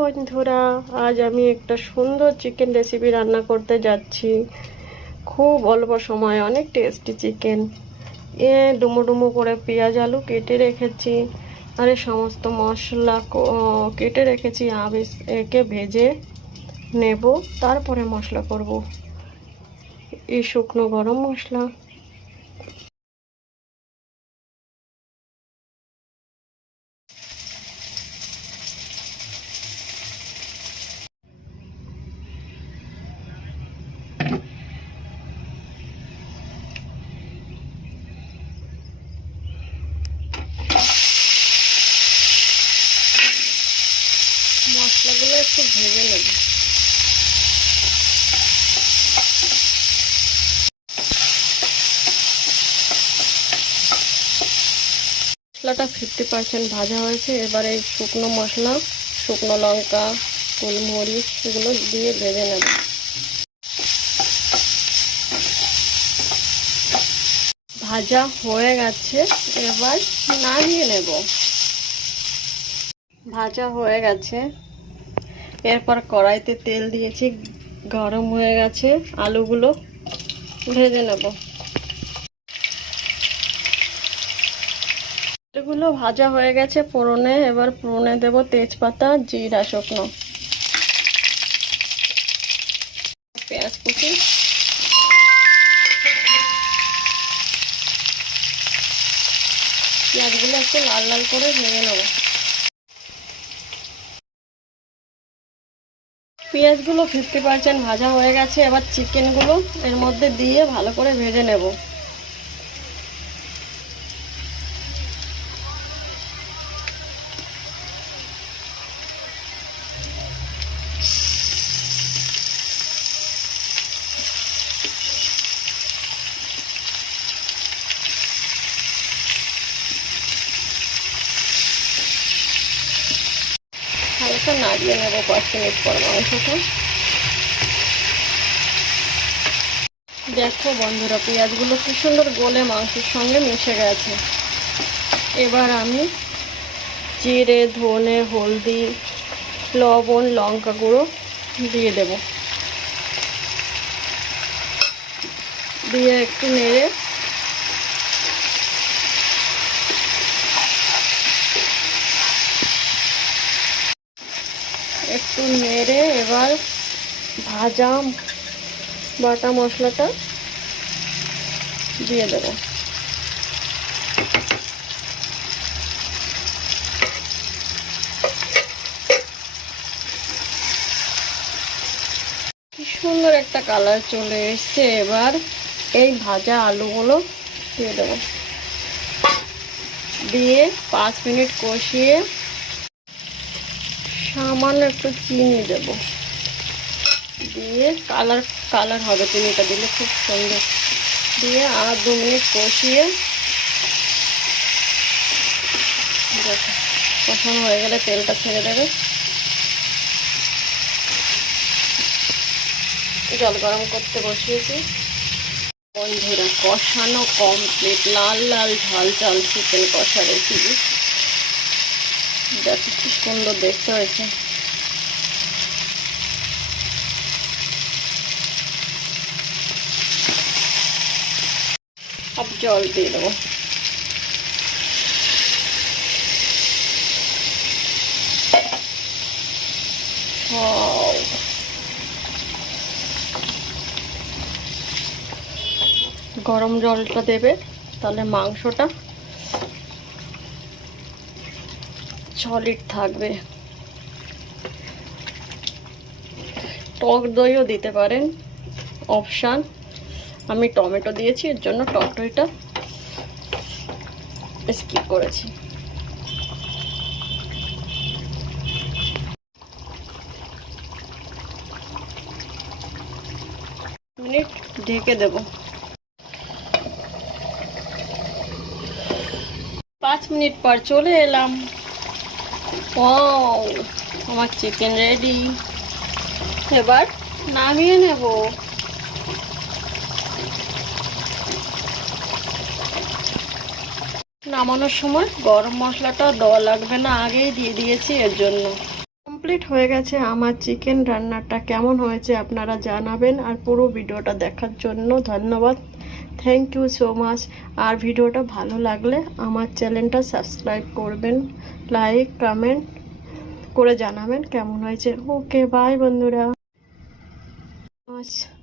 বন্ধুরা, আজ আমি একটা সুন্দর চিকেন রেসিপি রান্না করতে যাচ্ছি। খুব অল্প সময়ে অনেক টেস্টি চিকেন। ডুমো ডুমো করে পেঁয়াজ আলু কেটে রেখেছি, আর এই সমস্ত মশলা কেটে রেখেছি। একে ভেজে নেব, তারপরে মশলা করব। এই শুকনো গরম মশলা, মশলাগুলো একটু ভেজে নেব। মশলাটা 50% ভাজা হয়েছে। এবার এই শুকনো মশলা, শুকনো লঙ্কা, গোলমরিচ এগুলো দিয়ে ভেজে নেব। ভাজা হয়ে গেছে, এবার নামিয়ে নেব। ভাজা হয়ে গেছে, এরপর কড়াইতে তেল দিয়েছি, গরম হয়ে গেছে। আলুগুলো ভেজে নেব। আলুগুলো ভাজা হয়ে গেছে ফোড়নে। এবার ফোড়নে দেব তেজপাতা, জিরা, শুকনো পেঁয়াজ কুচি। পেঁয়াজগুলো একটু লাল লাল করে ভেজে নেব। পেঁয়াজগুলো 50% ভাজা হয়ে গেছে। এবার চিকেনগুলো এর মধ্যে দিয়ে ভালো করে ভেজে নেব। হালকা নাড়িয়ে নেব 5 মিনিট পর মাংসটা। দেখো বন্ধুরা, পেঁয়াজগুলো কি সুন্দর গলে মাংসের সঙ্গে মিশে গেছে। এবার আমি জিরে, ধনে, হলদি, লবণ, লঙ্কা গুঁড়ো দিয়ে দেব। দিয়ে একটু নেড়ে এবার ভাজা বাটা মশলাটা দিয়ে দেব। কি সুন্দর একটা কালার চলে এসছে। এবার এই ভাজা আলুগুলো দিয়ে দেব। দিয়ে 5 মিনিট কষিয়ে সামান্য একটু চিনি দেব। দিয়ে কালার হবে, চিনিটা দিলে খুব সুন্দর। দিয়ে আর 2 মিনিট কষিয়ে কষানো হয়ে গেলে তেলটা ছেড়ে দেবে। জল গরম করতে বসিয়েছি। বন্ধুরা, কষানো কমপ্লিট। লাল লাল ঝাল ঝাল চিকেন কষা রেসিপি। দেখো কি সুন্দর দেখতে হয়েছে। अब জল দিয়ে দেবো। গরম জলটা দেবে, তাহলে মাংসটা সলিড থাকবে। টক দইও দিতে পারেন, অপশান। আমি টমেটো দিয়েছি, এর জন্য টক দইটা স্কিপ করেছি। মিনিট ঢেকে দেব। 5 মিনিট পর চলে এলাম। ওয়াও, আমার চিকেন রেডি। এবার নামিয়ে নেব। নামানোর সময় গরম মশলাটা দেওয়া লাগবে না, আগেই দিয়ে দিয়েছি, এর জন্য। কমপ্লিট হয়ে গেছে আমার চিকেন রান্নাটা। কেমন হয়েছে আপনারা জানাবেন, আর পুরো ভিডিওটা দেখার জন্য ধন্যবাদ। Thank you so much. আর ভিডিওটা ভালো লাগলে আমার চ্যানেলটা সাবস্ক্রাইব করবেন, লাইক কমেন্ট করে জানাবেন কেমন হয়েছে। ওকে বাই বন্ধুরা। আচ্ছা।